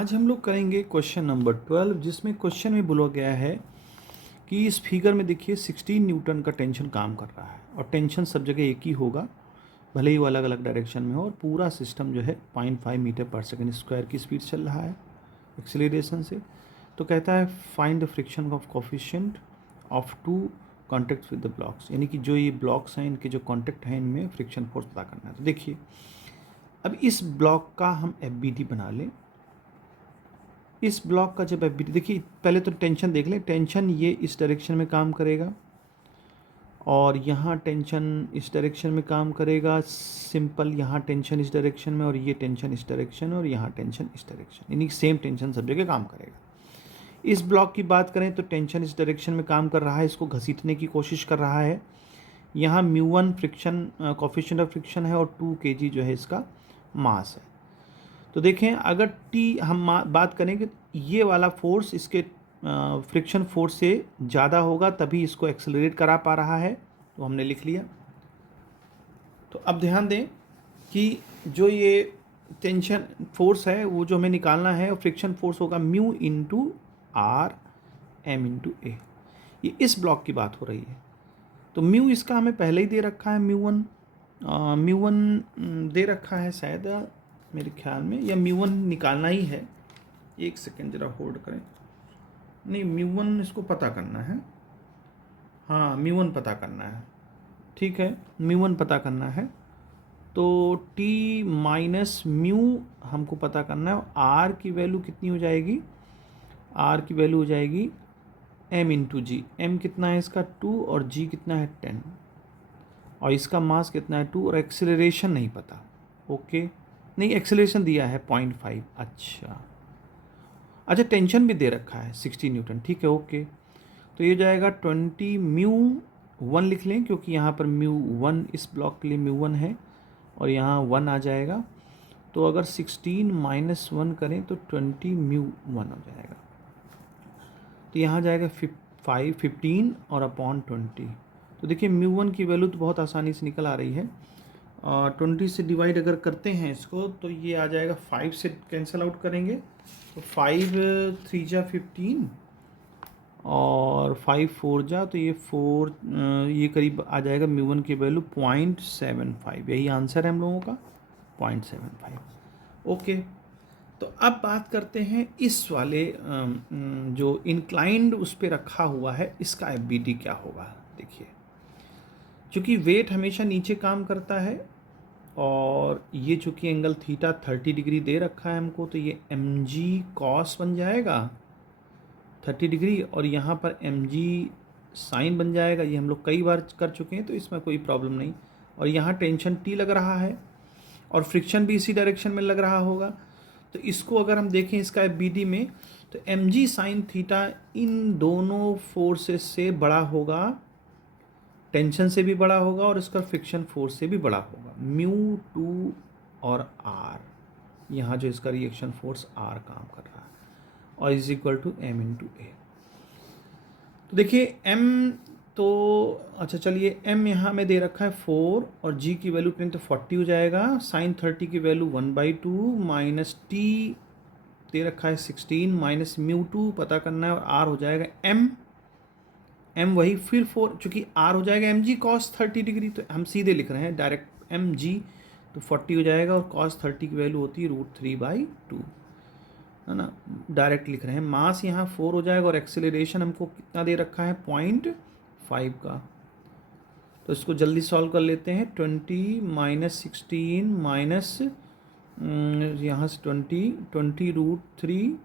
आज हम लोग करेंगे क्वेश्चन नंबर 12, जिसमें क्वेश्चन में बोला गया है कि इस फिगर में देखिए 16 न्यूटन का टेंशन काम कर रहा है और टेंशन सब जगह एक ही होगा, भले ही वो अलग अलग डायरेक्शन में हो, और पूरा सिस्टम जो है 0.5 मीटर पर सेकंड स्क्वायर की स्पीड चल रहा है एक्सेलरेशन से। तो कहता है find the friction of coefficient of two contacts with the blocks, यानी कि जो ये ब्लॉक्स हैं इनके जो कॉन्टैक्ट हैं इनमें फ्रिक्शन फोर्स पता करना है। तो देखिए अब इस ब्लॉक का हम एफ बना लें। इस ब्लॉक का जब एफ देखिए, पहले तो टेंशन देख लें। टेंशन ये इस डायरेक्शन में काम करेगा और यहाँ टेंशन इस डायरेक्शन में काम करेगा, सिंपल। यहाँ टेंशन इस डायरेक्शन में और ये टेंशन इस डायरेक्शन और यहाँ टेंशन इस डायरेक्शन, यानी सेम टेंशन सब जगह काम करेगा। इस ब्लॉक की बात करें तो टेंशन इस डायरेक्शन में काम कर रहा है, इसको घसीटने की कोशिश कर रहा है। यहाँ μ1 फ्रिक्शन कोफिशिएंट ऑफ फ्रिक्शन है और 2 kg जो है इसका मास है। तो देखें, अगर टी हम बात करें कि ये वाला फोर्स इसके फ्रिक्शन फोर्स से ज़्यादा होगा तभी इसको एक्सेलरेट करा पा रहा है, तो हमने लिख लिया। तो अब ध्यान दें कि जो ये टेंशन फोर्स है वो जो हमें निकालना है, फ्रिक्शन फोर्स होगा mu into R M into A. ये इस ब्लॉक की बात हो रही है। तो म्यू इसका हमें पहले ही दे रखा है, म्यू वन दे रखा है शायद मेरे ख्याल में, या μ1 निकालना ही है। एक सेकेंड ज़रा होल्ड करें। नहीं, μ1 इसको पता करना है। हाँ, μ1 पता करना है, ठीक है, μ1 पता करना है। तो t माइनस म्यू हमको पता करना है। r की वैल्यू कितनी हो जाएगी? r की वैल्यू हो जाएगी m इंटू जी। m कितना है इसका? 2 और g कितना है? 10, और इसका मास कितना है? 2, और एक्सेलरेशन नहीं पता। ओके, नहीं, एक्सेलरेशन दिया है 0.5। अच्छा, टेंशन भी दे रखा है 60 न्यूटन, ठीक है, ओके। तो ये जाएगा 20 μ1 लिख लें, क्योंकि यहाँ पर μ1 इस ब्लॉक के लिए μ1 है और यहाँ 1 आ जाएगा। तो अगर 16 माइनस 1 करें तो 20 μ1 हो जाएगा। तो यहाँ जाएगा 15 और अपॉन 20। तो देखिए μ1 की वैल्यू तो बहुत आसानी से निकल आ रही है। 20 से डिवाइड अगर करते हैं इसको तो ये आ जाएगा, 5 से कैंसिल आउट करेंगे तो 5 3 जा 15 और 5 4 जा, तो ये 4 ये करीब आ जाएगा μ1 की वैल्यू 0.75। यही आंसर है हम लोगों का, 0.75। ओके, तो अब बात करते हैं इस वाले जो इंक्लाइंड उस पर रखा हुआ है, इसका एफ क्या होगा। देखिए, चूँकि वेट हमेशा नीचे काम करता है और ये चूँकि एंगल थीटा 30 डिग्री दे रखा है हमको, तो ये एम जी कॉस बन जाएगा 30 डिग्री, और यहाँ पर एम जी साइन बन जाएगा। ये हम लोग कई बार कर चुके हैं तो इसमें कोई प्रॉब्लम नहीं। और यहाँ टेंशन टी लग रहा है और फ्रिक्शन भी इसी डायरेक्शन में लग रहा होगा। तो इसको अगर हम देखें इसका एफ में, तो M G sine theta in दोनों फोर्सेस से बड़ा होगा, टेंशन से भी बड़ा होगा और इसका फ्रिक्शन फोर्स से भी बड़ा होगा। μ2 और r, यहाँ जो इसका रिएक्शन फोर्स r काम कर रहा है, और is equal to m into A. तो देखिए m, तो अच्छा चलिए, m यहाँ में दे रखा है 4 और g की वैल्यू 10, तो 40 हो जाएगा। साइन 30 की वैल्यू 1/2 माइनस t दे रखा है 16 माइनस μ2 पता करना है, और r हो जाएगा m वही, फिर 4, चूँकि r हो जाएगा एम जी कॉस 30 डिग्री, तो हम सीधे लिख रहे हैं डायरेक्ट एम जी, तो 40 हो जाएगा, और cos 30 की वैल्यू होती है √3/2, है ना, डायरेक्ट लिख रहे हैं। मास यहाँ 4 हो जाएगा और एक्सेलरेशन हमको कितना दे रखा है? 0.5 का। तो इसको जल्दी सॉल्व कर लेते हैं। 20 माइनस 16 माइनस यहाँ से 20 √3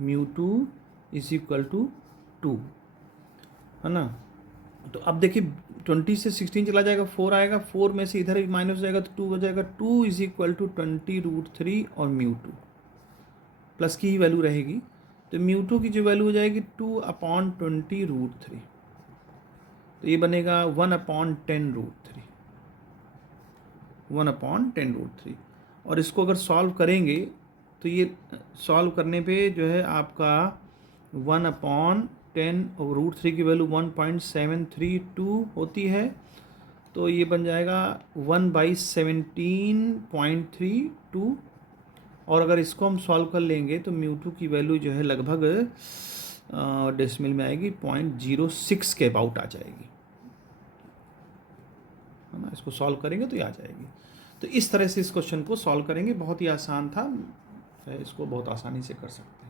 μ2 इज इक्वल टू 2, है ना। तो अब देखिए 20 से 16 चला जाएगा, 4 आएगा, 4 में से इधर भी माइनस हो जाएगा तो 2 हो जाएगा। 2 इज इक्वल टू 20 √3 और μ2 प्लस की ही वैल्यू रहेगी, तो μ2 की जो वैल्यू हो जाएगी 2/20 √3, तो ये बनेगा 1/10 √3, 1/10 √3। और इसको अगर सॉल्व करेंगे तो ये सॉल्व करने पे जो है आपका 1/10 और √3 की वैल्यू 1.732 होती है, तो ये बन जाएगा 1/17.32 और अगर इसको हम सॉल्व कर लेंगे तो म्यू टू की वैल्यू जो है लगभग डेसिमल में आएगी 0.06 के अबाउट आ जाएगी, है ना। इसको सॉल्व करेंगे तो ये आ जाएगी। तो इस तरह से इस क्वेश्चन को सॉल्व करेंगे, बहुत ही आसान था, इसको बहुत आसानी से कर सकते हैं।